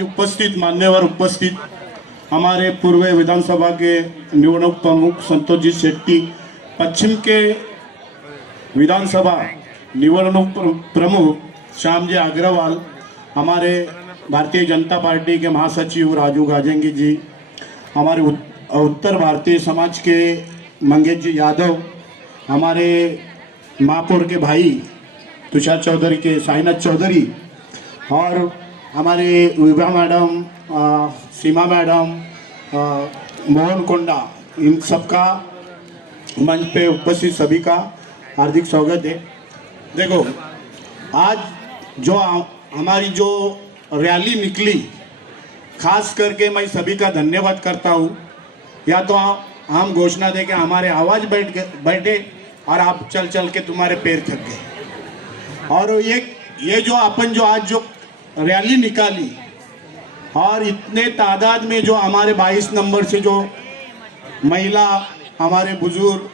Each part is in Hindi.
आज उपस्थित मान्यवर उपस्थित हमारे पूर्व विधानसभा के निवडणूक प्रमुख संतोष जी शेट्टी, पश्चिम के विधानसभा निवडणूक प्रमुख श्यामजी अग्रवाल, हमारे भारतीय जनता पार्टी के महासचिव राजू गाजेंगी जी, हमारे उत्तर भारतीय समाज के मंगेश जी यादव, हमारे महापौर के भाई तुषार चौधरी के साईनाथ चौधरी, और हमारे विभा मैडम, सीमा मैडम, मोहन कोंडा, इन सबका मंच पे उपस्थित सभी का हार्दिक स्वागत है। देखो, आज जो हमारी जो रैली निकली, खास करके मैं सभी का धन्यवाद करता हूँ। या तो हम घोषणा दे के हमारे आवाज़ बैठे और आप चल चल के तुम्हारे पैर थक गए। और ये जो अपन जो आज जो रैली निकाली और इतने तादाद में जो हमारे 22 नंबर से जो महिला, हमारे बुजुर्ग,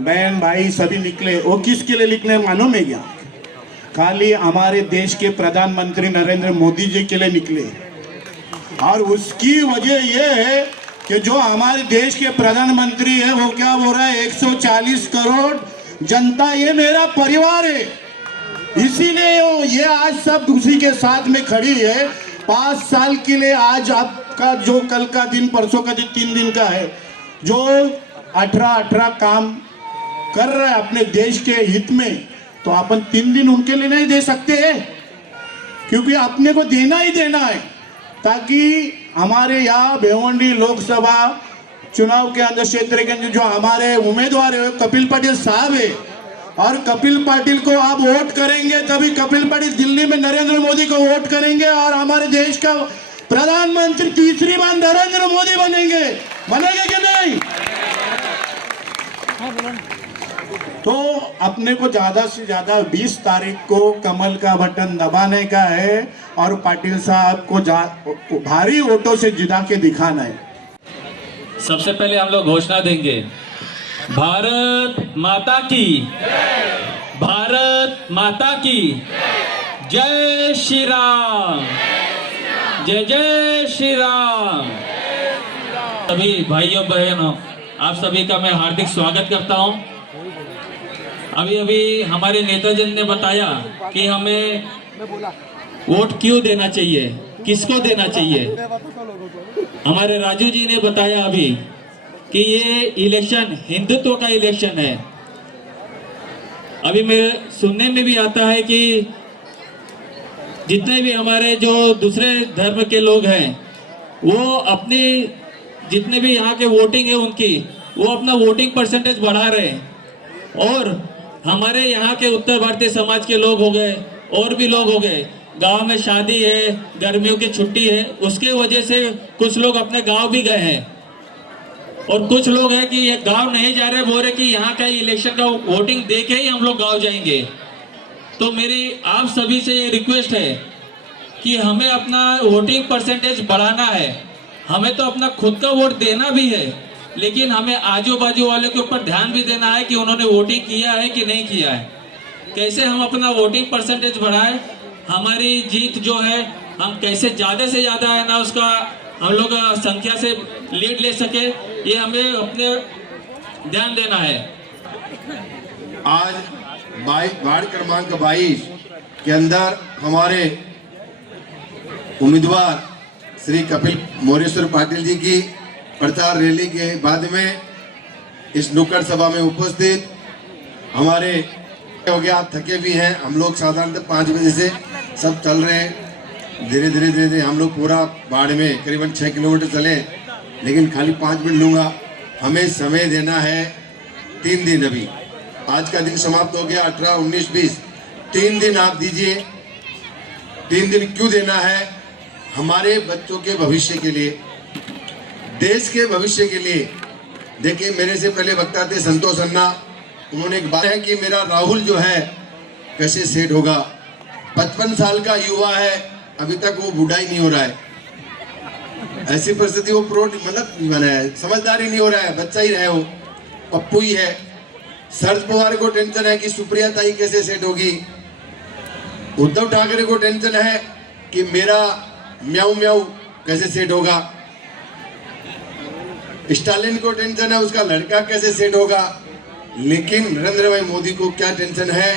बहन भाई सभी निकले, वो किसके लिए निकले मालूम है क्या? खाली हमारे देश के प्रधानमंत्री नरेंद्र मोदी जी के लिए निकले। और उसकी वजह ये है कि जो हमारे देश के प्रधानमंत्री है वो क्या बोल रहा है, 140 करोड़ जनता ये मेरा परिवार है, इसीलिए ये आज सब उसी के साथ में खड़ी है। 5 साल के लिए आज आपका जो कल का दिन, परसों का दिन, 3 दिन का है, जो 18 काम कर रहा है अपने देश के हित में, तो अपन 3 दिन उनके लिए नहीं दे सकते हैं, क्योंकि अपने को देना ही देना है, ताकि हमारे यहाँ भिवंडी लोकसभा चुनाव के अंदर क्षेत्र के अंदर जो हमारे उम्मीदवार है कपिल पाटिल साहब है, और कपिल पाटिल को आप वोट करेंगे तभी कपिल पाटिल दिल्ली में नरेंद्र मोदी को वोट करेंगे और हमारे देश का प्रधानमंत्री तीसरी बार नरेंद्र मोदी बनेंगे कि नहीं? तो अपने को ज्यादा से ज्यादा 20 तारीख को कमल का बटन दबाने का है और पाटिल साहब को भारी वोटों से जिता के दिखाना है। सबसे पहले हम लोग घोषणा देंगे, भारत माता की, भारत माता की जय श्री राम, जय जय श्री राम। सभी भाइयों बहनों, आप सभी का मैं हार्दिक स्वागत करता हूं। अभी अभी हमारे नेताजन ने बताया कि हमें वोट क्यों देना चाहिए, किसको देना चाहिए। हमारे राजू जी ने बताया अभी कि ये इलेक्शन हिंदुत्व का इलेक्शन है। अभी मेरे सुनने में भी आता है कि जितने भी हमारे जो दूसरे धर्म के लोग हैं, वो अपनी जितने भी यहाँ के वोटिंग है उनकी, वो अपना वोटिंग परसेंटेज बढ़ा रहे हैं। और हमारे यहाँ के उत्तर भारतीय समाज के लोग हो गए, और भी लोग हो गए, गांव में शादी है, गर्मियों की छुट्टी है, उसके वजह से कुछ लोग अपने गांव भी गए हैं, और कुछ लोग हैं कि ये गांव नहीं जा रहे, बोल रहे कि यहाँ का इलेक्शन का वोटिंग देके ही हम लोग गांव जाएंगे। तो मेरी आप सभी से ये रिक्वेस्ट है कि हमें अपना वोटिंग परसेंटेज बढ़ाना है। हमें तो अपना खुद का वोट देना भी है, लेकिन हमें आजू बाजू वाले के ऊपर ध्यान भी देना है कि उन्होंने वोटिंग किया है कि नहीं किया है। कैसे हम अपना वोटिंग परसेंटेज बढ़ाएं, हमारी जीत जो है हम कैसे ज़्यादा से ज़्यादा है ना उसका हम लोग संख्या से लीड ले सके, ये हमें अपने ध्यान देना है। आज वार्ड क्रमांक 22 के अंदर हमारे उम्मीदवार श्री कपिल मोरेश्वर पाटिल जी की प्रचार रैली के बाद में इस नुक्कड़ सभा में उपस्थित हमारे हो गया, आप थके भी हैं। हम लोग साधारणतः 5 बजे से सब चल रहे हैं, धीरे धीरे हम लोग पूरा बाढ़ में करीबन 6 किलोमीटर चले, लेकिन खाली 5 मिनट लूँगा। हमें समय देना है 3 दिन। अभी आज का दिन समाप्त हो गया, 18, 19, 20, 3 दिन आप दीजिए। 3 दिन क्यों देना है? हमारे बच्चों के भविष्य के लिए, देश के भविष्य के लिए। देखिए, मेरे से पहले वक्ता थे संतोष अन्ना, उन्होंने एक बात है कि मेरा राहुल जो है कैसे सेट होगा। 55 साल का युवा है, अभी तक वो बूढ़ा ही नहीं हो रहा है। ऐसी परिस्थिति वो मतलब है, समझदार ही नहीं हो रहा है, बच्चा ही रहे, वो पप्पू ही है। शरद पवार को टेंशन है कि सुप्रिया ताई कैसे सेट होगी। उद्धव ठाकरे को टेंशन है कि मेरा म्याऊ म्याऊ कैसे सेट होगा, स्टालिन को टेंशन है उसका लड़का कैसे सेट होगा, लेकिन नरेंद्र भाई मोदी को क्या टेंशन है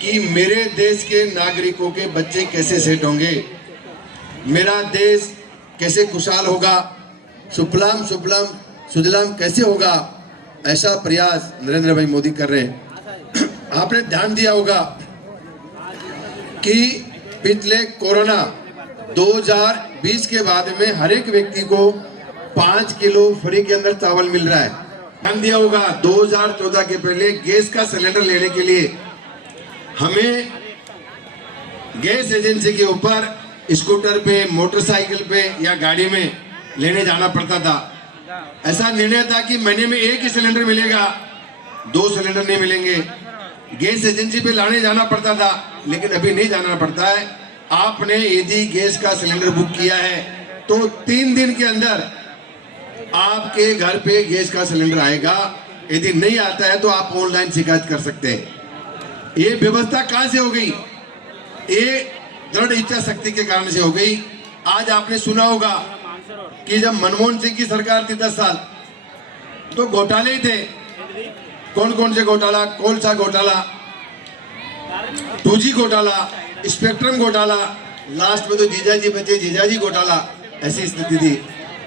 कि मेरे देश के नागरिकों के बच्चे कैसे सेट होंगे, मेरा देश कैसे खुशहाल होगा, सुफलाम सुफलाम सुजलाम कैसे होगा, ऐसा प्रयास नरेंद्र भाई मोदी कर रहे हैं। आपने ध्यान दिया होगा कि पिछले कोरोना 2020 के बाद में हर एक व्यक्ति को 5 किलो फ्री के अंदर चावल मिल रहा है। ध्यान दिया होगा 2014 के पहले गैस का सिलेंडर लेने के लिए हमें गैस एजेंसी के ऊपर स्कूटर पे, मोटरसाइकिल पे या गाड़ी में लेने जाना पड़ता था। ऐसा निर्णय था कि महीने में 1 ही सिलेंडर मिलेगा, 2 सिलेंडर नहीं मिलेंगे। गैस एजेंसी पे लाने जाना पड़ता था, लेकिन अभी नहीं जाना पड़ता है। आपने यदि गैस का सिलेंडर बुक किया है तो 3 दिन के अंदर आपके घर पे गैस का सिलेंडर आएगा। यदि नहीं आता है तो आप ऑनलाइन शिकायत कर सकते हैं। ये व्यवस्था कहां से हो गई? ये दृढ़ इच्छा शक्ति के कारण से हो गई। आज आपने सुना होगा कि जब मनमोहन सिंह की सरकार थी 10 साल, तो घोटाले ही थे। कौन कौन से घोटाला? कोलसा घोटाला, 2G घोटाला, स्पेक्ट्रम घोटाला, लास्ट में तो जीजाजी बचे, जीजाजी घोटाला, ऐसी स्थिति थी।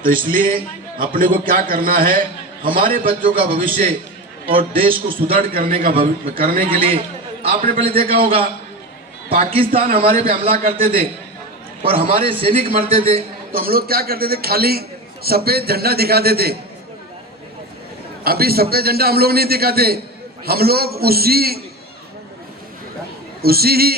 तो इसलिए अपने को क्या करना है, हमारे बच्चों का भविष्य और देश को सुदृढ़ करने के लिए आपने पहले देखा होगा पाकिस्तान हमारे पे हमला करते थे और हमारे सैनिक मरते थे, तो हम लोग क्या करते थे, खाली सफेद झंडा दिखाते थे। अभी सफेद झंडा हम लोग नहीं दिखाते, हम लोग उसी ही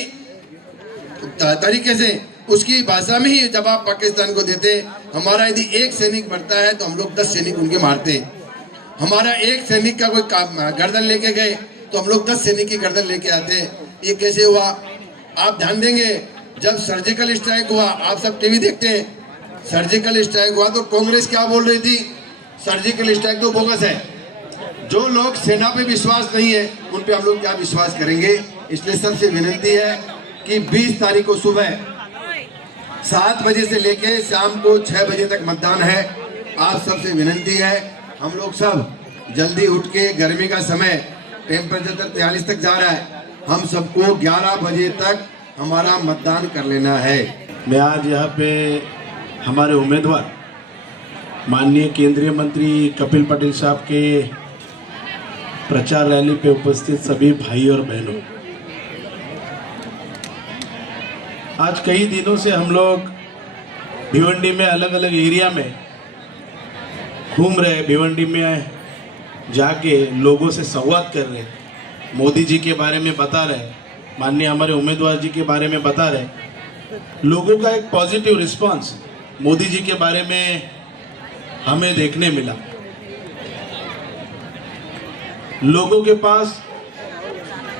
तरीके से उसकी भाषा में ही जवाब पाकिस्तान को देते। हमारा यदि 1 सैनिक मरता है तो हम लोग 10 सैनिक उनके मारते। हमारा 1 सैनिक का कोई गर्दन लेके गए तो हम लोग 10 सैनिक की गर्दन लेके आते। ये कैसे हुआ? आप ध्यान देंगे, जब सर्जिकल स्ट्राइक हुआ, आप सब टीवी देखते हैं, सर्जिकल स्ट्राइक हुआ तो कांग्रेस क्या बोल रही थी? सर्जिकल स्ट्राइक तो बोगस है। जो लोग सेना पे विश्वास नहीं है उन पे हम लोग क्या विश्वास करेंगे? इसलिए सबसे विनती है कि 20 तारीख को सुबह 7 बजे से लेके शाम को 6 बजे तक मतदान है। आप सबसे विनती है, हम लोग सब जल्दी उठ के, गर्मी का समय, टेम्परेचर 43 तक जा रहा है, हम सबको 11 बजे तक हमारा मतदान कर लेना है। मैं आज यहाँ पे हमारे उम्मीदवार माननीय केंद्रीय मंत्री कपिल पटेल साहब के प्रचार रैली पे उपस्थित सभी भाई और बहनों, आज कई दिनों से हम लोग भिवंडी में अलग अलग एरिया में घूम रहे, भिवंडी में जाके लोगों से संवाद कर रहे, मोदी जी के बारे में बता रहे, माननीय हमारे उम्मीदवार जी के बारे में बता रहे। लोगों का एक पॉजिटिव रिस्पांस मोदी जी के बारे में हमें देखने मिला। लोगों के पास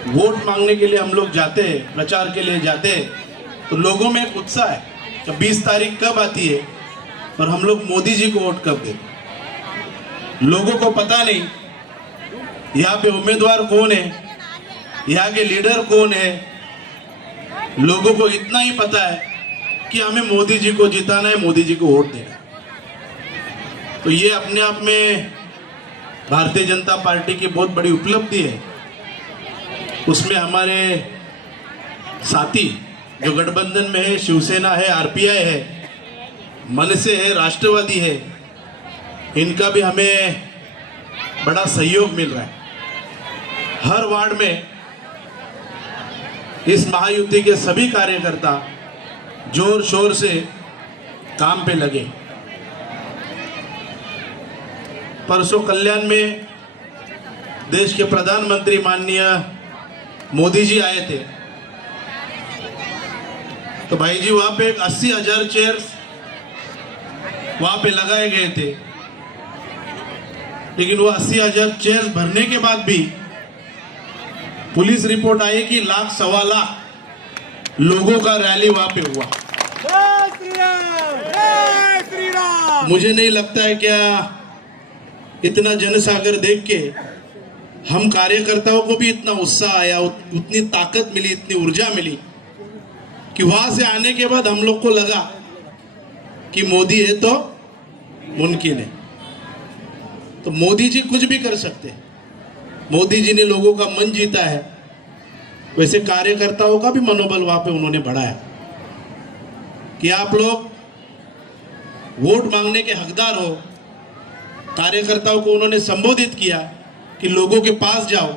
वोट मांगने के लिए हम लोग जाते हैं, प्रचार के लिए जाते हैं, तो लोगों में एक उत्साह है कि 20 तारीख कब आती है और हम लोग मोदी जी को वोट कब दें। लोगों को पता नहीं यहाँ पे उम्मीदवार कौन है, यहाँ के लीडर कौन है। लोगों को इतना ही पता है कि हमें मोदी जी को जिताना है, मोदी जी को वोट देना है। तो ये अपने आप में भारतीय जनता पार्टी की बहुत बड़ी उपलब्धि है। उसमें हमारे साथी जो गठबंधन में है, शिवसेना है, आरपीआई है, मनसे है, राष्ट्रवादी है, इनका भी हमें बड़ा सहयोग मिल रहा है। हर वार्ड में इस महायुति के सभी कार्यकर्ता जोर शोर से काम पे लगे। परसों कल्याण में देश के प्रधानमंत्री माननीय मोदी जी आए थे, तो भाई जी वहां पे 80,000 चेयर्स वहां पे लगाए गए थे, लेकिन वो 80,000 चेयर्स भरने के बाद भी पुलिस रिपोर्ट आई कि 1,00,000-1,15,000 लोगों का रैली वहां पे हुआ। मुझे नहीं लगता है क्या इतना जनसागर देख के हम कार्यकर्ताओं को भी इतना उत्साह आया, उतनी ताकत मिली, इतनी ऊर्जा मिली कि वहां से आने के बाद हम लोग को लगा कि मोदी है तो मुमकिन है। तो मोदी जी कुछ भी कर सकते हैं। मोदी जी ने लोगों का मन जीता है, वैसे कार्यकर्ताओं का भी मनोबल वहां पे उन्होंने बढ़ाया कि आप लोग वोट मांगने के हकदार हो। कार्यकर्ताओं को उन्होंने संबोधित किया कि लोगों के पास जाओ,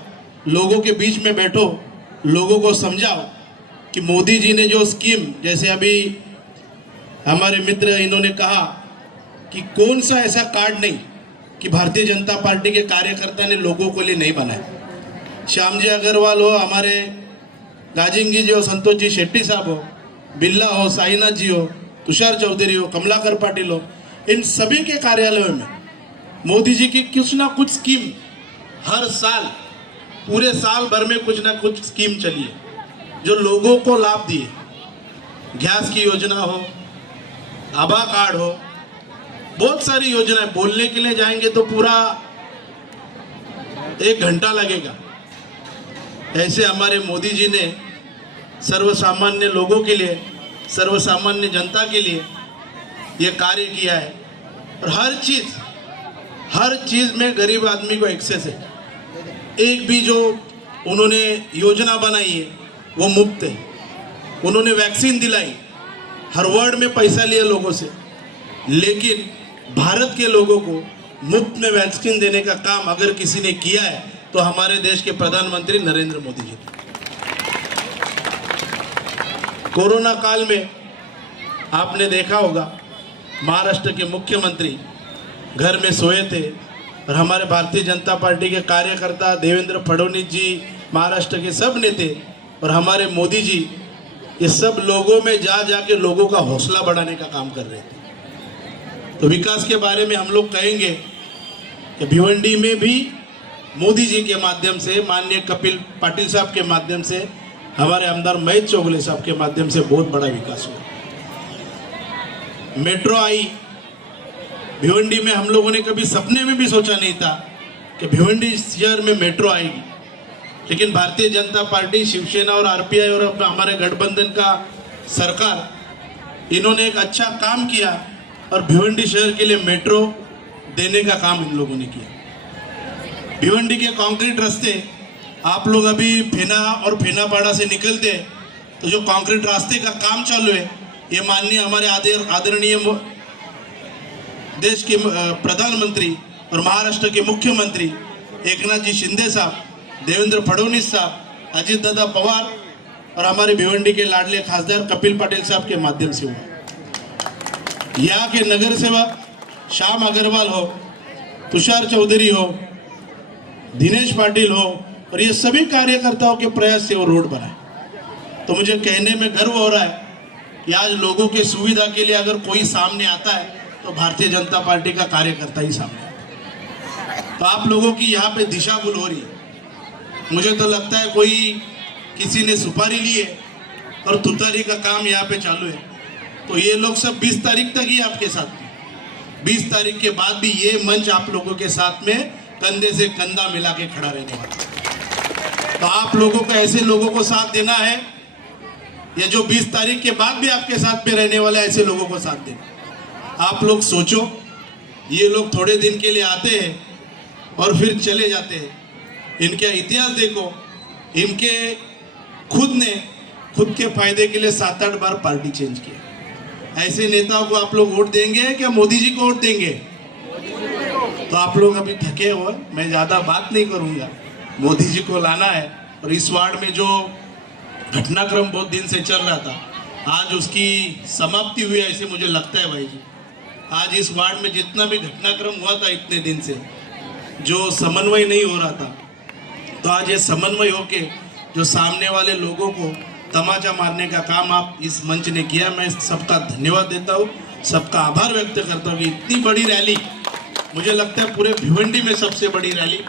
लोगों के बीच में बैठो, लोगों को समझाओ कि मोदी जी ने जो स्कीम, जैसे अभी हमारे मित्र इन्होंने कहा कि कौन सा ऐसा कार्ड नहीं कि भारतीय जनता पार्टी के कार्यकर्ता ने लोगों के लिए नहीं बनाया। श्यामजी अग्रवाल हो, हमारे गाजिंगी जी हो, संतोष जी शेट्टी साहब हो, बिल्ला हो, साईनाथ जी हो, तुषार चौधरी हो, कमलाकर पाटिल हो, इन सभी के कार्यालयों में मोदी जी की कुछ ना कुछ स्कीम हर साल, पूरे साल भर में कुछ ना कुछ स्कीम चली है जो लोगों को लाभ दिए। गैस की योजना हो, आभा कार्ड हो, बहुत सारी योजनाएं, बोलने के लिए जाएंगे तो पूरा 1 घंटा लगेगा। ऐसे हमारे मोदी जी ने सर्वसामान्य लोगों के लिए, सर्वसामान्य जनता के लिए ये कार्य किया है। और हर चीज में गरीब आदमी को एक्सेस है। एक भी जो उन्होंने योजना बनाई है वो मुफ्त है। उन्होंने वैक्सीन दिलाई, हर वर्ड में पैसा लिया लोगों से, लेकिन भारत के लोगों को मुफ्त में वैक्सीन देने का काम अगर किसी ने किया है तो हमारे देश के प्रधानमंत्री नरेंद्र मोदी जी ने। कोरोना काल में आपने देखा होगा, महाराष्ट्र के मुख्यमंत्री घर में सोए थे और हमारे भारतीय जनता पार्टी के कार्यकर्ता देवेंद्र फडणवीस जी, महाराष्ट्र के सब नेता और हमारे मोदी जी, ये सब लोगों में जाके लोगों का हौसला बढ़ाने का काम कर रहे थे। तो विकास के बारे में हम लोग कहेंगे कि भिवंडी में भी मोदी जी के माध्यम से, माननीय कपिल पाटिल साहब के माध्यम से, हमारे आमदार महेश चौगले साहब के माध्यम से बहुत बड़ा विकास हुआ। मेट्रो आई भिवंडी में, हम लोगों ने कभी सपने में भी सोचा नहीं था कि भिवंडी शहर में मेट्रो आएगी, लेकिन भारतीय जनता पार्टी, शिवसेना और आरपीआई और अपना हमारे गठबंधन का सरकार, इन्होंने एक अच्छा काम किया और भिवंडी शहर के लिए मेट्रो देने का काम इन लोगों ने किया। भिवंडी के कंक्रीट रास्ते, आप लोग अभी फेना और फेनापाड़ा से निकलते तो जो कंक्रीट रास्ते का काम चालू है, ये माननीय हमारे आदरणीय देश के प्रधानमंत्री और महाराष्ट्र के मुख्यमंत्री एकनाथ जी शिंदे साहब, देवेंद्र फडणवीस साहब, अजित दादा पवार और हमारे भिवंडी के लाडले खासदार कपिल पाटिल साहब के माध्यम से हुआ। यहाँ के नगर सेवक श्याम अग्रवाल हो, तुषार चौधरी हो, दिनेश पाटिल हो, और ये सभी कार्यकर्ताओं के प्रयास से वो रोड बनाए। तो मुझे कहने में गर्व हो रहा है कि आज लोगों के सुविधा के लिए अगर कोई सामने आता है तो भारतीय जनता पार्टी का कार्यकर्ता ही सामने आता है। तो आप लोगों की यहाँ पे दिशा भूल हो रही है। मुझे तो लगता है कोई किसी ने सुपारी ली है और तुतारी का काम यहाँ पे चालू है। तो ये लोग सब 20 तारीख तक ही आपके साथ में, 20 तारीख के बाद भी ये मंच आप लोगों के साथ में कंधे से कंधा मिला के खड़ा रहने वाला। तो आप लोगों को ऐसे लोगों को साथ देना है, ये जो 20 तारीख के बाद भी आपके साथ में रहने वाले ऐसे लोगों को साथ देना। आप लोग सोचो, ये लोग थोड़े दिन के लिए आते हैं और फिर चले जाते हैं। इनका इतिहास देखो, इनके खुद के फायदे के लिए 7-8 बार पार्टी चेंज किया। ऐसे नेताओं को आप लोग वोट देंगे क्या मोदी जी को वोट देंगे? तो आप लोग अभी थके हो, मैं ज़्यादा बात नहीं करूँगा। मोदी जी को लाना है। और इस वार्ड में जो घटनाक्रम बहुत दिन से चल रहा था, आज उसकी समाप्ति हुई ऐसे मुझे लगता है भाई जी। आज इस वार्ड में जितना भी घटनाक्रम हुआ था इतने दिन से, जो समन्वय नहीं हो रहा था, तो आज ये समन्वय होके जो सामने वाले लोगों को तमाचा मारने का काम आप इस मंच ने किया। मैं सबका धन्यवाद देता हूँ, सबका आभार व्यक्त करता हूँ कि इतनी बड़ी रैली, मुझे लगता है पूरे भिवंडी में सबसे बड़ी रैली,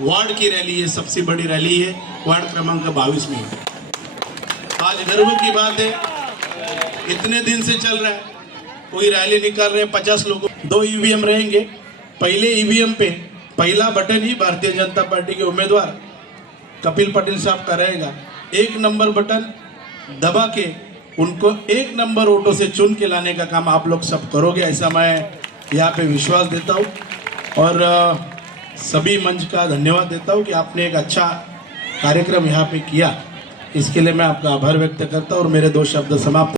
वार्ड की रैली है, सबसे बड़ी रैली है वार्ड क्रमांक 22 में। आज गर्व की बात है, इतने दिन से चल रहा है, कोई रैली निकाल रहे 50 लोगों। 2 ईवीएम रहेंगे। पहले ईवीएम पे पहला बटन ही भारतीय जनता पार्टी के उम्मीदवार कपिल पाटिल साहब का रहेगा। 1 नंबर बटन दबा के उनको 1 नंबर वोटों से चुन के लाने का काम आप लोग सब करोगे, ऐसा मैं यहाँ पे विश्वास देता हूँ। और सभी मंच का धन्यवाद देता हूँ कि आपने एक अच्छा कार्यक्रम यहाँ पे किया, इसके लिए मैं आपका आभार व्यक्त करता हूँ और मेरे 2 शब्द समाप्त।